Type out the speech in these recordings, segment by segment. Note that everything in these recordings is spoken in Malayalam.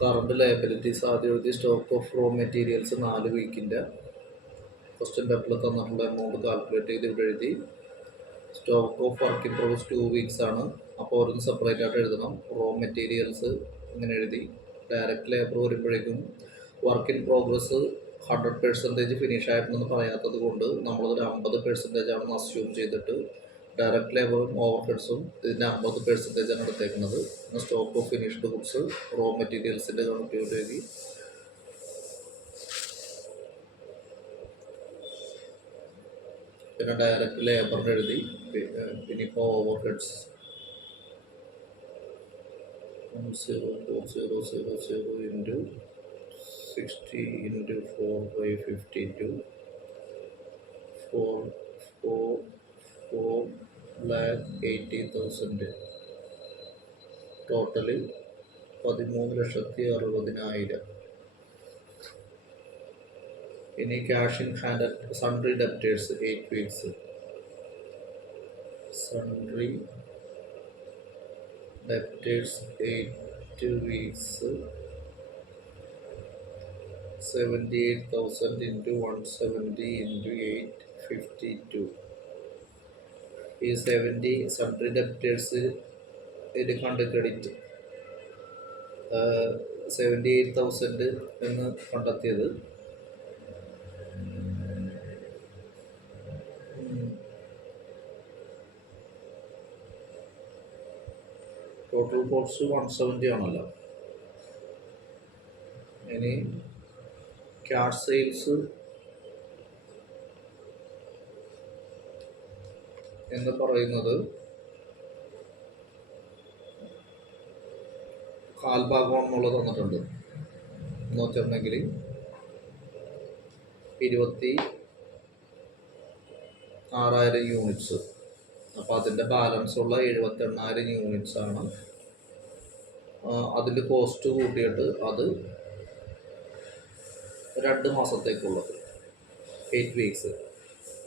കറണ്ട് ലയബിലിറ്റീസ് ആദ്യം എഴുതി. സ്റ്റോക്ക് ഓഫ് റോ മെറ്റീരിയൽസ് 4 വീക്കിൻ്റെ ക്വസ്റ്റ്യൻ പേപ്പറിൽ തന്നിട്ടുള്ള എമൗണ്ട് കാൽക്കുലേറ്റ് ചെയ്ത് ഇവിടെ എഴുതി. Stock of work in progress 2 weeks ആണ്. അപ്പോൾ ഓരോന്ന് സെപ്പറേറ്റ് ആയിട്ട് എഴുതണം. റോ മെറ്റീരിയൽസ് ഇങ്ങനെ എഴുതി. ഡയറക്റ്റ് ലേബർ വരുമ്പോഴേക്കും വർക്ക് ഇൻ പ്രോഗ്രസ് 100% ഫിനിഷ് ആയിട്ടുണ്ടെന്ന് പറയാത്തത് കൊണ്ട് നമ്മളതൊരു 50% ആണെന്ന് അസ്യൂം ചെയ്തിട്ട് ഡയറക്റ്റ് ലേബറും ഓവർ ഹെഡ്സും ഇതിൻ്റെ 50% ആണ് എടുത്തേക്കുന്നത്. പിന്നെ stock of finished goods raw മെറ്റീരിയൽസിൻ്റെ കണക്റ്റീവ് എഴുതി. പിന്നെ ഡയറക്റ്റ് ലേബറിന് എഴുതി. പിന്നെ ഇപ്പോൾ overheads 104,000 into 60 into 4/52 4,80,000 total 13,60,000. ഇനി cash in hand sundry debtors 8 weeks. Sundry debtors 8 weeks 78,000 into 170 into 852. ഈ 70 സൺട്രി ഡെപ്റ്റേഴ്സ് ഇത് കണ്ട് ക്രെഡിറ്റ് 78,000 എന്ന് കണ്ടെത്തിയത്. ടോട്ടൽ കോസ്റ്റ് 170 ആണല്ലോ. ഇനി ക്യാഷ് സെയിൽസ് എന്ന് പറയുന്നത് കാൽഭാഗം എന്നുള്ളത് തന്നിട്ടുണ്ട്. എന്ന് വെച്ചിട്ടുണ്ടെങ്കിൽ 26,000 യൂണിറ്റ്സ്. അപ്പോൾ അതിൻ്റെ ബാലൻസ് ഉള്ള 78,000 യൂണിറ്റ്സ് ആണ്. അതിൻ്റെ കോസ്റ്റ് കൂട്ടിയിട്ട് അത് 2 മാസത്തേക്കുള്ളത് 8 വീക്സ്.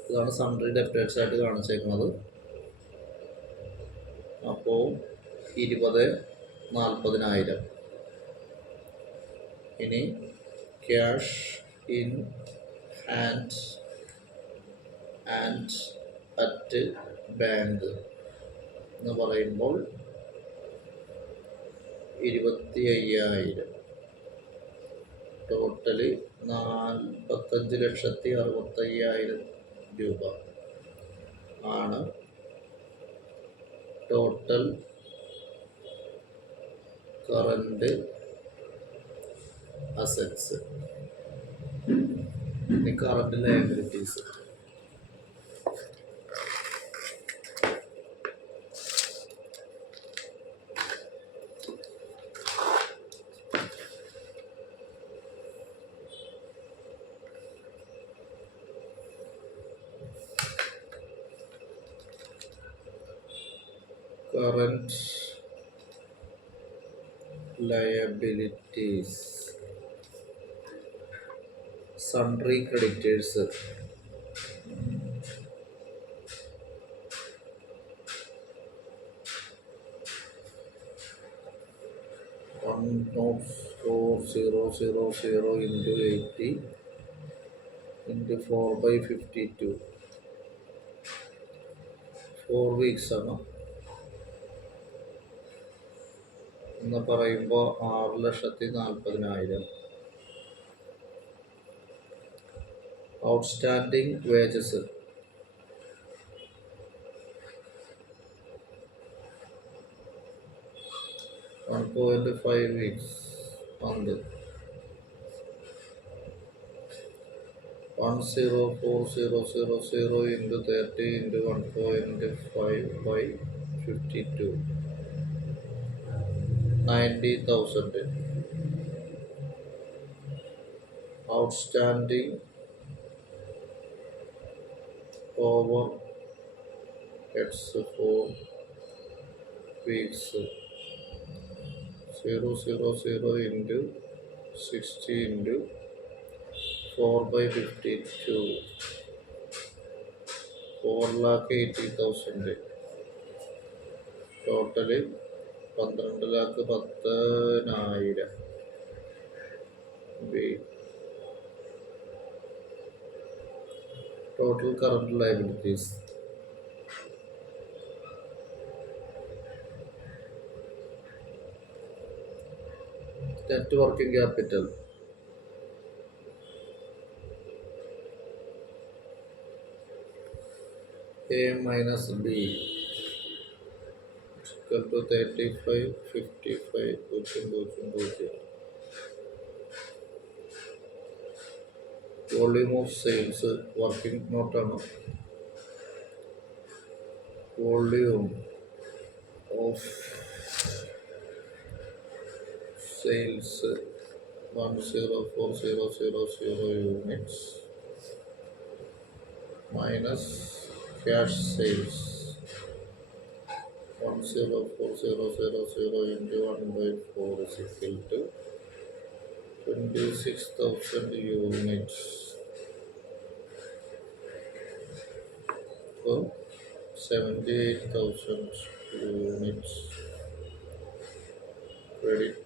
ഇതാണ് സൺട്രി ഡെപ്റ്റേഴ്സ് ആയിട്ട് കാണിച്ചേക്കുന്നത്. അപ്പോൾ 20,40,000. ഇനി cash in hand and at bank എന്ന് പറയുമ്പോൾ 25,000. ടോട്ടല് 45,65,000 രൂപ ആണ് ടോട്ടൽ കറണ്ട് അസറ്റ്സ്. ഇനി current liabilities. Current liabilities. Sundry creditors 104,000 into 80 into 4/52 4 weeks ആണ് എന്ന് പറയുമ്പോൾ 6,40,000. Outstanding wages 1.5 weeks month 104,000 into 30 into 1.5/52 90,000. Outstanding over it's 4 weeks 000 into 60 into 4/52 4,80,000. Total 12,10,000. B. Total current liabilities. Net working capital. A minus B equal to 35, 55, 0. Volume of sales, working note ആണ്. Volume of sales 104,000 units minus cash sales 104,000 into 1/4 is equal to 26,000 units. So 78,000 units credit